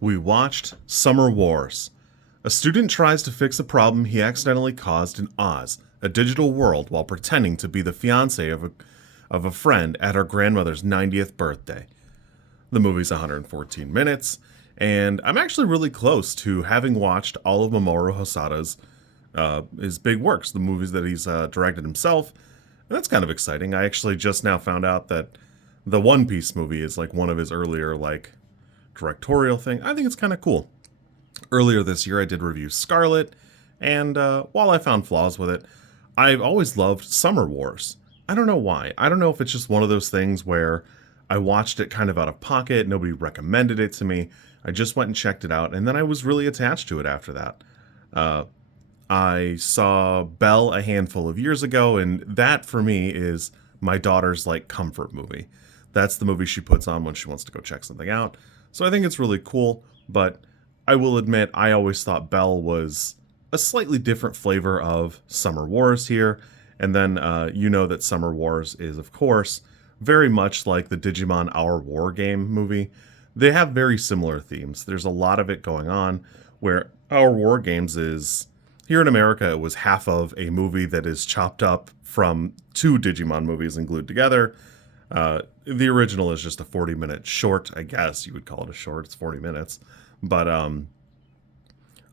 We watched Summer Wars. A student tries to fix a problem he accidentally caused in Oz, a digital world, while pretending to be the fiance of a friend at her grandmother's 90th birthday. The movie's 114 minutes, and I'm actually really close to having watched all of Mamoru Hosoda's his big works, the movies that he's directed himself, and that's kind of exciting. I actually just now found out that the One Piece movie is like one of his earlier directorial thing. I think it's kind of cool. Earlier this year, I did review Scarlet, and while I found flaws with it, I've always loved Summer Wars. I don't know why. I don't know if it's just one of those things where I watched it kind of out of pocket, nobody recommended it to me. I just went and checked it out, and then I was really attached to it after that. I saw Belle a handful of years ago, and that for me is my daughter's comfort movie. That's the movie she puts on when she wants to go check something out. So I think it's really cool, but I will admit I always thought Belle was a slightly different flavor of Summer Wars here. And then you know that Summer Wars is, of course, very much like the Digimon Our War game movie. They have very similar themes. There's a lot of it going on where Our War Games is, here in America, it was half of a movie that is chopped up from two Digimon movies and glued together. The original is just a 40-minute short, I guess you would call it a short. It's 40 minutes. But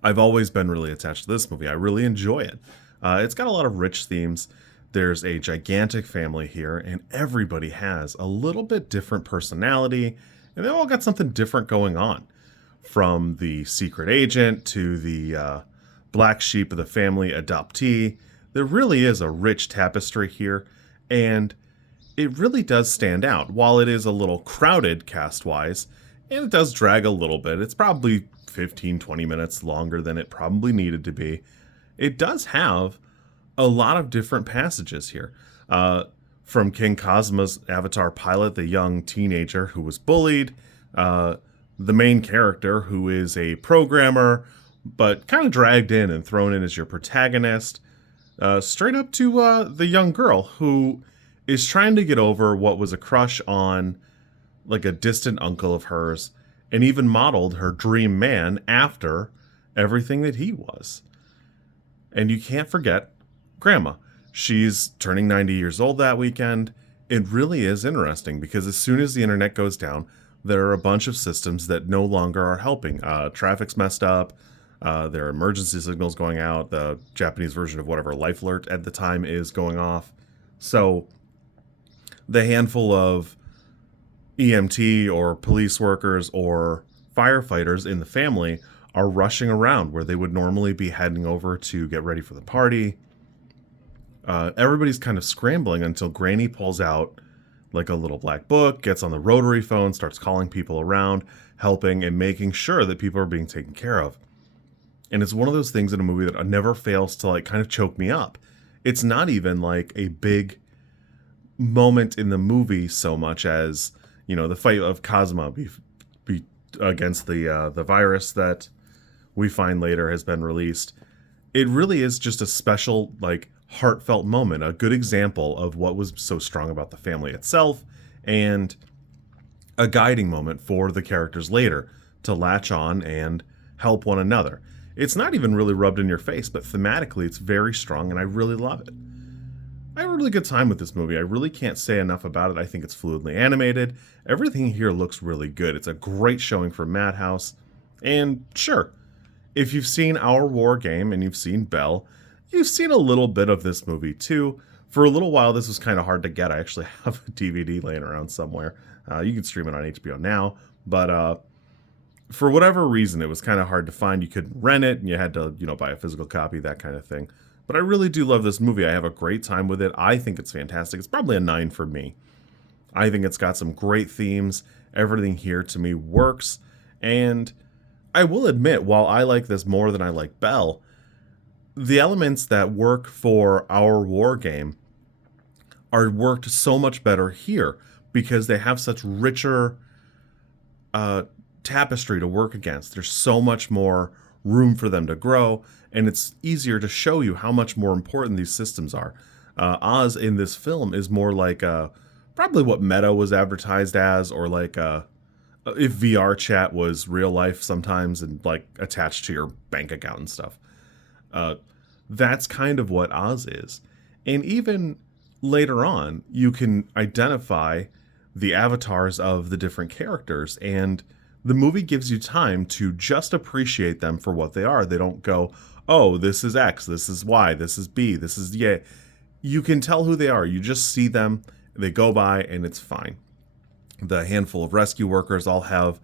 I've always been really attached to this movie. I really enjoy it. It's got a lot of rich themes. There's a gigantic family here, and everybody has a little bit different personality, and they all got something different going on. From the secret agent to the black sheep of the family adoptee, there really is a rich tapestry here, and it really does stand out. While it is a little crowded cast-wise, and it does drag a little bit, it's probably 15-20 minutes longer than it probably needed to be, it does have a lot of different passages here. From King Kazuma's Avatar pilot, the young teenager who was bullied, the main character who is a programmer, but kind of dragged in and thrown in as your protagonist, straight up to the young girl who is trying to get over what was a crush on a distant uncle of hers, and even modeled her dream man after everything that he was. And you can't forget Grandma. She's turning 90 years old that weekend. It really is interesting because as soon as the internet goes down, there are a bunch of systems that no longer are helping. Traffic's messed up. There are emergency signals going out. The Japanese version of whatever Life Alert at the time is going off. So the handful of EMT or police workers or firefighters in the family are rushing around where they would normally be heading over to get ready for the party. Everybody's kind of scrambling until Granny pulls out a little black book, gets on the rotary phone, starts calling people around, helping and making sure that people are being taken care of. And it's one of those things in a movie that never fails to kind of choke me up. It's not even a big moment in the movie so much as, the fight of Kazuma against the virus that we find later has been released. It really is just a special, heartfelt moment, a good example of what was so strong about the family itself, and a guiding moment for the characters later to latch on and help one another. It's not even really rubbed in your face, but thematically it's very strong, and I really love it. I have a really good time with this movie. I really can't say enough about it. I think it's fluidly animated. Everything here looks really good. It's a great showing for Madhouse. And sure, if you've seen Our War Game and you've seen Belle, you've seen a little bit of this movie too. For a little while, this was kind of hard to get. I actually have a DVD laying around somewhere. You can stream it on HBO now, but for whatever reason, it was kind of hard to find. You couldn't rent it, and you had to, buy a physical copy, that kind of thing. But I really do love this movie. I have a great time with it. I think it's fantastic. It's probably a 9 for me. I think it's got some great themes. Everything here to me works. And I will admit, while I like this more than I like Belle, the elements that work for Our War Game are worked so much better here because they have such richer tapestry to work against. There's so much more room for them to grow, and it's easier to show you how much more important these systems are. Oz in this film is more like probably what Meta was advertised as, or a if VR chat was real life sometimes and like attached to your bank account and stuff. Uh, that's kind of what Oz is. And even later on, you can identify the avatars of the different characters, and the movie gives you time to just appreciate them for what they are. They don't go, oh, this is X, this is Y, this is B, this is Y. You can tell who they are. You just see them, they go by, and it's fine. The handful of rescue workers all have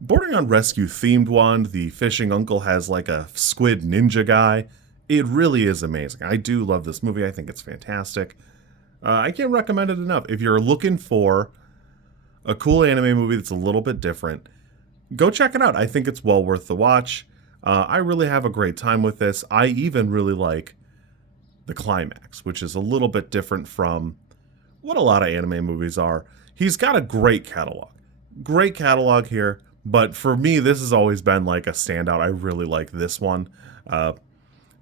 bordering on rescue themed one. The fishing uncle has like a squid ninja guy. It really is amazing. I do love this movie. I think it's fantastic. I can't recommend it enough. If you're looking for a cool anime movie that's a little bit different, go check it out. I think it's well worth the watch. I really have a great time with this. I even really like the climax, which is a little bit different from what a lot of anime movies are. He's got a great catalog. Great catalog here, but for me, this has always been like a standout. I really like this one.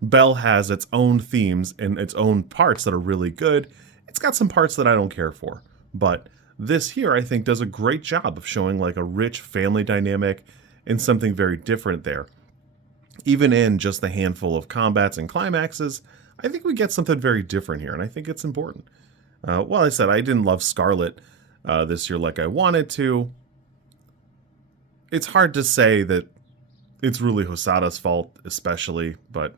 Bell has its own themes and its own parts that are really good. It's got some parts that I don't care for, but this here, I think, does a great job of showing like a rich family dynamic and something very different there. Even in just the handful of combats and climaxes, I think we get something very different here, and I think it's important. Well, I said I didn't love Scarlet this year like I wanted to. It's hard to say that it's really Hosada's fault, especially, but,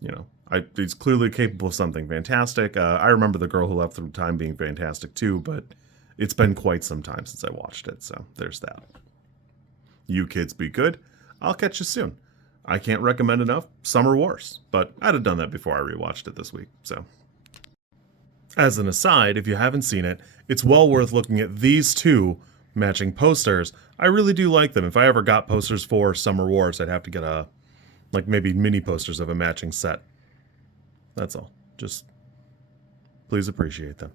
you know, he's clearly capable of something fantastic. I remember The Girl Who Left Through Time being fantastic too, but it's been quite some time since I watched it, so there's that. You kids be good. I'll catch you soon. I can't recommend enough Summer Wars, but I'd have done that before I rewatched it this week, so. As an aside, if you haven't seen it, it's well worth looking at these two matching posters. I really do like them. If I ever got posters for Summer Wars, I'd have to get maybe mini posters of a matching set. That's all. Just please appreciate them.